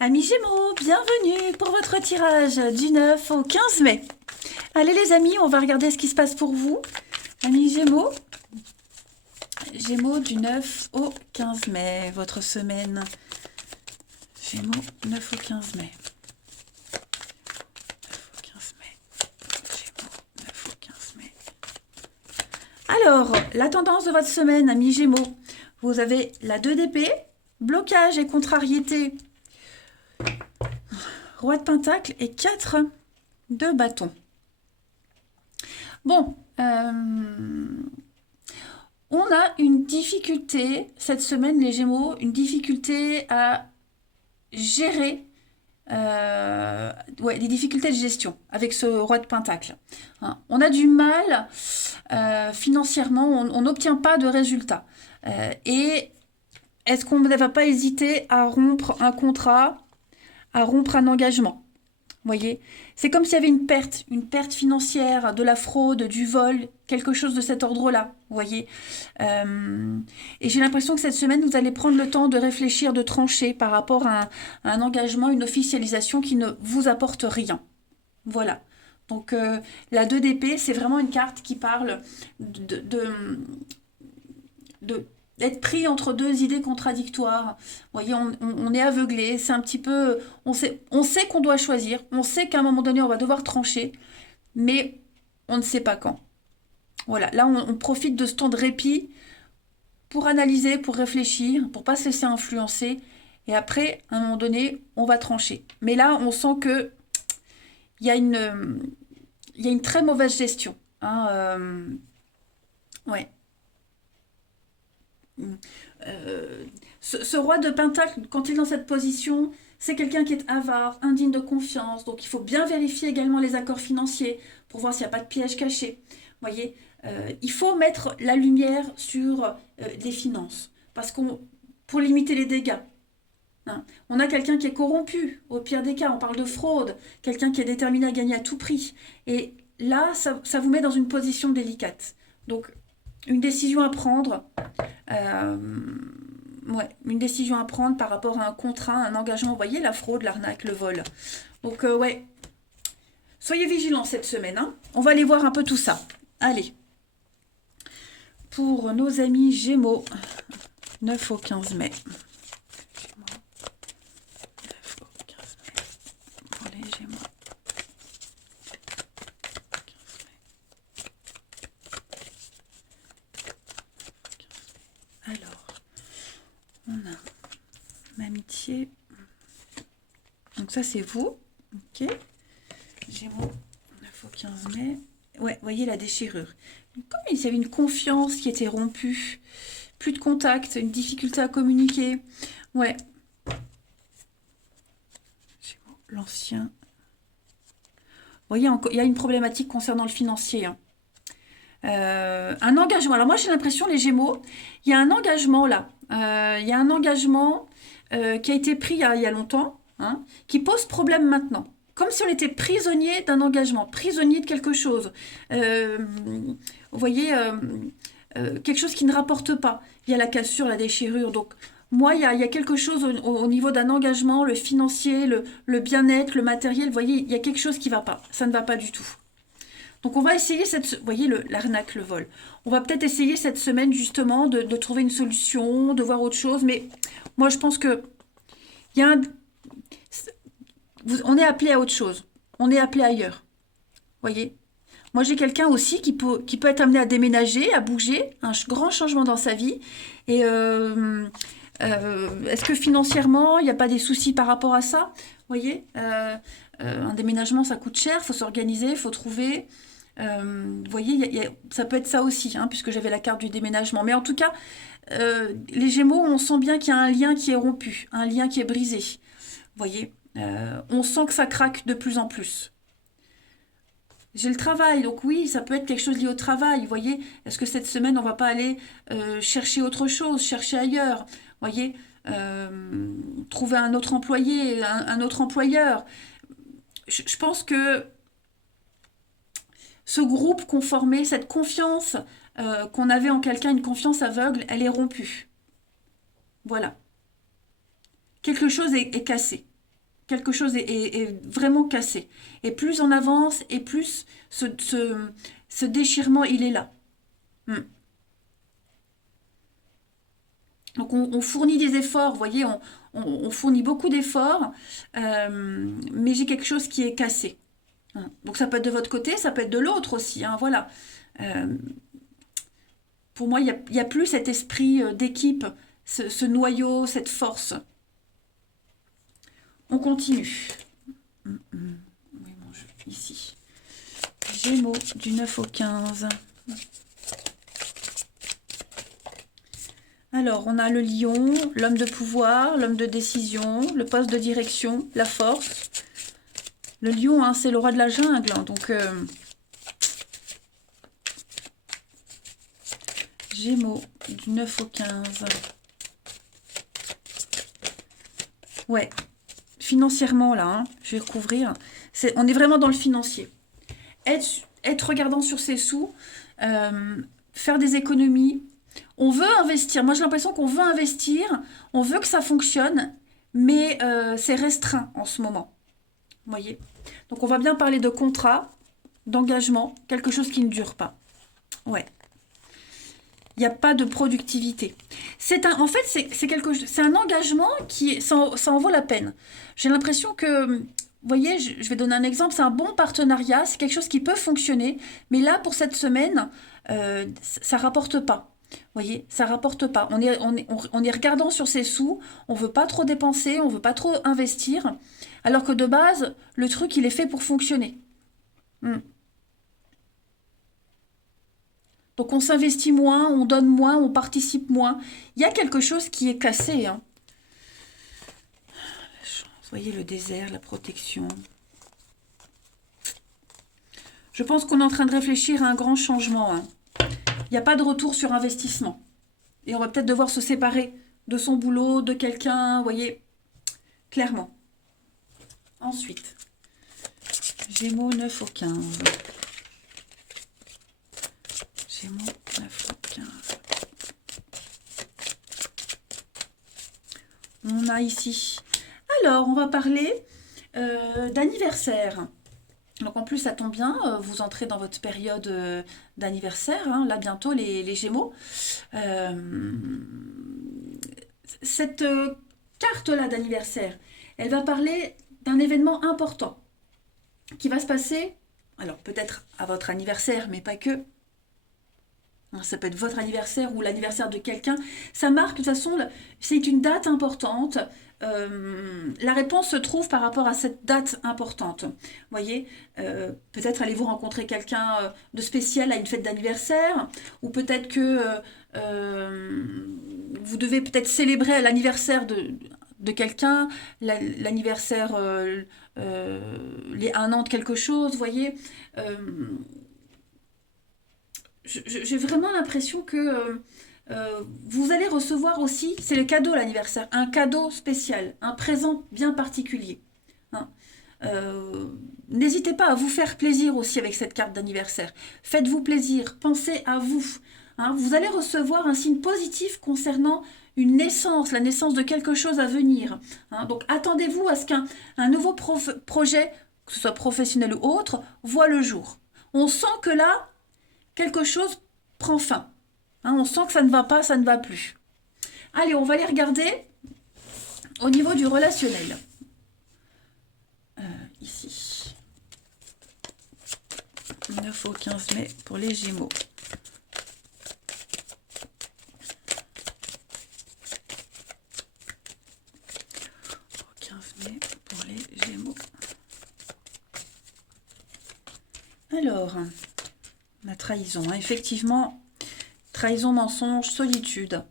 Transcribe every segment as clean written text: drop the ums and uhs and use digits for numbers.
Amis Gémeaux, bienvenue pour votre tirage du 9 au 15 mai. Allez les amis, on va regarder ce qui se passe pour vous. Amis Gémeaux, Gémeaux du 9 au 15 mai, votre semaine. Gémeaux, 9 au 15 mai. 9 au 15 mai. Gémeaux, 9 au 15 mai. Alors, la tendance de votre semaine, amis Gémeaux, vous avez la 2 d'épée, blocage et contrariété. Roi de Pentacle et 4 de bâton. Bon, on a une difficulté cette semaine, les Gémeaux, une difficulté à gérer des difficultés de gestion avec ce roi de Pentacle. Hein, on a du mal financièrement, on n'obtient pas de résultats. Et est-ce qu'on ne va pas hésiter à rompre un contrat, à rompre un engagement? Voyez, c'est comme s'il y avait une perte financière, de la fraude, du vol, quelque chose de cet ordre-là. Voyez, et j'ai l'impression que cette semaine, vous allez prendre le temps de réfléchir, de trancher par rapport à un engagement, une officialisation qui ne vous apporte rien. Voilà. Donc la 2 d'épée, c'est vraiment une carte qui parle d'être pris entre deux idées contradictoires. Vous voyez, on est aveuglé, c'est un petit peu... On sait qu'on doit choisir, on sait qu'à un moment donné, on va devoir trancher, mais on ne sait pas quand. Voilà, là, on profite de ce temps de répit pour analyser, pour réfléchir, pour pas se laisser influencer, et après, à un moment donné, on va trancher. Mais là, on sent que il y a une très mauvaise gestion. Hein, ouais. Ce roi de Pentacle, quand il est dans cette position, c'est quelqu'un qui est avare, indigne de confiance. Donc il faut bien vérifier également les accords financiers pour voir s'il n'y a pas de piège caché. Vous voyez, il faut mettre la lumière sur les finances. Parce qu'on, pour limiter les dégâts. Hein. On a quelqu'un qui est corrompu, au pire des cas, on parle de fraude, quelqu'un qui est déterminé à gagner à tout prix. Et là, ça vous met dans une position délicate. Donc, une décision à prendre, euh, une décision à prendre par rapport à un contrat, un engagement. Vous voyez, la fraude, l'arnaque, le vol. Donc, ouais, soyez vigilants cette semaine. Hein. On va aller voir un peu tout ça. Allez, pour nos amis Gémeaux, 9 au 15 mai. Gémeaux, 9 au 15 mai. Pour les Gémeaux. 15 mai. Alors, on a l'amitié. Donc ça, c'est vous. Ok. Gémeaux, 9 au 15 mai. Ouais, voyez la déchirure. Comme il y avait une confiance qui était rompue, plus de contact, une difficulté à communiquer. Ouais. Gémeaux, l'ancien. Vous voyez, il y a une problématique concernant le financier. Hein. Un engagement. Alors moi, j'ai l'impression, les Gémeaux, il y a un engagement là. Il y a un engagement qui a été pris il y a longtemps, hein, qui pose problème maintenant. Comme si on était prisonnier d'un engagement, prisonnier de quelque chose. Vous voyez, quelque chose qui ne rapporte pas. Il y a la cassure, la déchirure. Donc, moi, il y a quelque chose au niveau d'un engagement, le financier, le bien-être, le matériel. Vous voyez, il y a quelque chose qui ne va pas. Ça ne va pas du tout. Donc on va essayer vous voyez l'arnaque, le vol. On va peut-être essayer cette semaine justement de trouver une solution, de voir autre chose. Mais moi je pense que il y a on est appelé à autre chose. On est appelé ailleurs. Voyez. Moi j'ai quelqu'un aussi qui peut être amené à déménager, à bouger, un grand changement dans sa vie. Et est-ce que financièrement il n'y a pas des soucis par rapport à ça? Voyez. Un déménagement ça coûte cher, il faut s'organiser, il faut trouver. Vous voyez, ça peut être ça aussi, hein, puisque j'avais la carte du déménagement. Mais en tout cas, les Gémeaux, on sent bien qu'il y a un lien qui est rompu, un lien qui est brisé. Vous voyez, on sent que ça craque de plus en plus. J'ai le travail, donc oui, ça peut être quelque chose lié au travail. Vous voyez, est-ce que cette semaine, on va pas aller chercher autre chose, chercher ailleurs? Vous voyez, trouver un autre employé, un autre employeur. Je pense que ce groupe qu'on formait, cette confiance qu'on avait en quelqu'un, une confiance aveugle, elle est rompue. Voilà. Quelque chose est cassé. quelque chose est vraiment cassé. Et plus on avance, et plus ce déchirement, il est là. Hmm. Donc on fournit des efforts, vous voyez, on fournit beaucoup d'efforts, mais j'ai quelque chose qui est cassé. Hein. Donc ça peut être de votre côté, ça peut être de l'autre aussi, hein, voilà. Euh, pour moi, il y a plus cet esprit d'équipe, ce noyau, cette force. On continue. Oui, bon, ici. Gémeaux du 9 au 15. Alors, on a le lion, l'homme de pouvoir, l'homme de décision, le poste de direction, la force. Le lion, hein, c'est le roi de la jungle, hein, donc Gémeaux du 9 au 15. Ouais, financièrement, là, hein, je vais recouvrir. On est vraiment dans le financier. Être regardant sur ses sous, faire des économies. On veut investir. Moi, j'ai l'impression qu'on veut investir, on veut que ça fonctionne, mais c'est restreint en ce moment. Vous voyez? Donc, on va bien parler de contrat, d'engagement, quelque chose qui ne dure pas. Ouais. Il n'y a pas de productivité. En fait, c'est un engagement ça en vaut la peine. J'ai l'impression que, vous voyez, je vais donner un exemple, c'est un bon partenariat, c'est quelque chose qui peut fonctionner, mais là, pour cette semaine, ça rapporte pas. Vous voyez, ça rapporte pas. On est regardant sur ses sous, on veut pas trop dépenser, on veut pas trop investir, alors que de base, le truc, il est fait pour fonctionner. Hmm. Donc on s'investit moins, on donne moins, on participe moins. Il y a quelque chose qui est cassé. Hein. Vous voyez le désert, la protection. Je pense qu'on est en train de réfléchir à un grand changement. Hein. Il n'y a pas de retour sur investissement. Et on va peut-être devoir se séparer de son boulot, de quelqu'un, vous voyez, clairement. Ensuite, Gémeaux 9 au 15. Gémeaux 9 au 15. On a ici. Alors, on va parler d'anniversaire. Donc en plus, ça tombe bien, vous entrez dans votre période d'anniversaire, hein, là bientôt les Gémeaux. Euh, cette carte-là d'anniversaire, elle va parler d'un événement important qui va se passer, alors peut-être à votre anniversaire, mais pas que. Ça peut être votre anniversaire ou l'anniversaire de quelqu'un. Ça marque, de toute façon, c'est une date importante. La réponse se trouve par rapport à cette date importante. Vous voyez, peut-être allez-vous rencontrer quelqu'un de spécial à une fête d'anniversaire, ou peut-être que vous devez peut-être célébrer l'anniversaire de quelqu'un, l'anniversaire, les 1 an de quelque chose, vous voyez. Euh, j'ai vraiment l'impression que vous allez recevoir aussi, c'est le cadeau l'anniversaire, un cadeau spécial, un présent bien particulier. Hein. Euh, N'hésitez pas à vous faire plaisir aussi avec cette carte d'anniversaire. Faites-vous plaisir, pensez à vous. Hein. Vous allez recevoir un signe positif concernant une naissance, la naissance de quelque chose à venir. Hein. Donc attendez-vous à ce qu'un nouveau projet, que ce soit professionnel ou autre, voit le jour. On sent que là, quelque chose prend fin. Hein, on sent que ça ne va pas, ça ne va plus. Allez, on va les regarder au niveau du relationnel. Ici. 9 au 15 mai pour les Gémeaux. Au 15 mai pour les Gémeaux. Alors, la trahison, hein, effectivement, trahison, mensonge, solitude.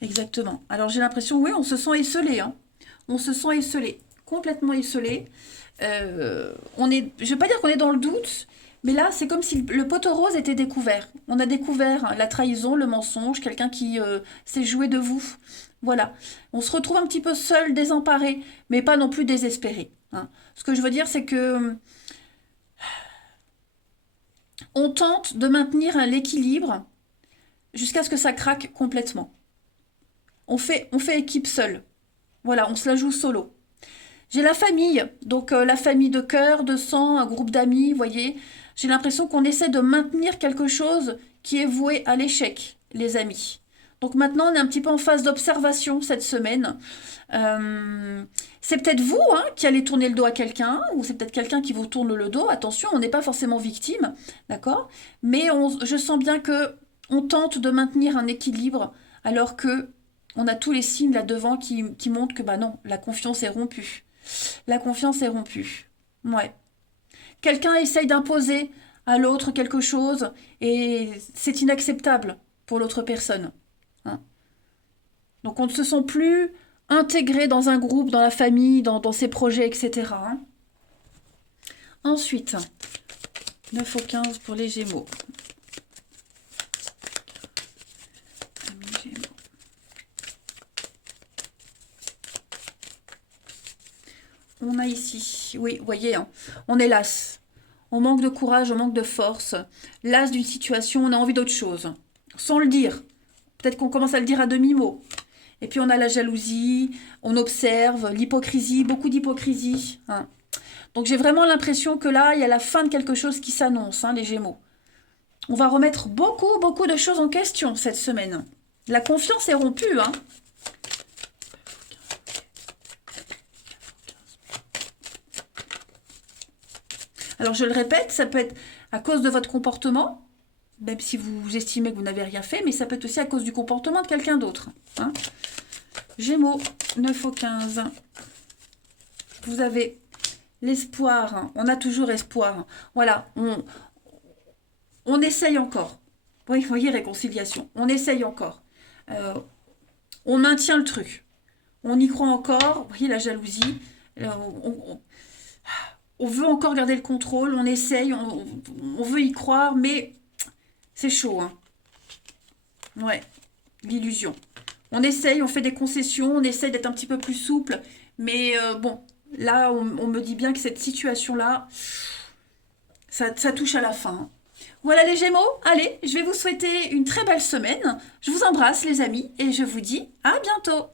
Exactement. Alors j'ai l'impression, oui, on se sent esselé, hein. On se sent esselé, complètement esselé. Je ne vais pas dire qu'on est dans le doute, mais là, c'est comme si le poteau rose était découvert. On a découvert hein, la trahison, le mensonge, quelqu'un qui s'est joué de vous. Voilà. On se retrouve un petit peu seul, désemparé, mais pas non plus désespéré. Hein. Ce que je veux dire, c'est que on tente de maintenir l'équilibre, jusqu'à ce que ça craque complètement. On fait équipe seule. Voilà, on se la joue solo. J'ai la famille, donc la famille de cœur, de sang, un groupe d'amis, vous voyez. J'ai l'impression qu'on essaie de maintenir quelque chose qui est voué à l'échec, les amis. Donc maintenant, on est un petit peu en phase d'observation cette semaine. C'est peut-être vous qui allez tourner le dos à quelqu'un, ou c'est peut-être quelqu'un qui vous tourne le dos. Attention, on n'est pas forcément victime, d'accord? Mais je sens bien que on tente de maintenir un équilibre, alors que on a tous les signes là devant qui montrent que bah non, la confiance est rompue. La confiance est rompue. Ouais. Quelqu'un essaye d'imposer à l'autre quelque chose et c'est inacceptable pour l'autre personne, hein. Donc on ne se sent plus intégré dans un groupe, dans la famille, dans ses projets, etc., hein. Ensuite, 9 au 15 pour les Gémeaux. Amis Gémeaux. On a ici, oui, vous voyez, hein, on est las. On manque de courage, on manque de force. Las d'une situation, on a envie d'autre chose. Sans le dire. Peut-être qu'on commence à le dire à demi-mot. Et puis on a la jalousie, on observe, l'hypocrisie, beaucoup d'hypocrisie, hein. Donc j'ai vraiment l'impression que là, il y a la fin de quelque chose qui s'annonce, hein, les Gémeaux. On va remettre beaucoup, beaucoup de choses en question cette semaine. La confiance est rompue, hein. Alors je le répète, ça peut être à cause de votre comportement, même si vous estimez que vous n'avez rien fait, mais ça peut être aussi à cause du comportement de quelqu'un d'autre, hein. Gémeaux, 9 au 15. Vous avez l'espoir, hein. On a toujours espoir. Voilà, on essaye encore. Oui, vous voyez, réconciliation. On essaye encore. Euh, on maintient le truc. On y croit encore. Vous voyez la jalousie. Euh, on, on veut encore garder le contrôle. On essaye. On veut y croire, mais c'est chaud, hein. Ouais, l'illusion. On essaye, on fait des concessions, on essaye d'être un petit peu plus souple. Mais bon, là, on me dit bien que cette situation-là, ça touche à la fin. Voilà les Gémeaux, allez, je vais vous souhaiter une très belle semaine. Je vous embrasse les amis et je vous dis à bientôt.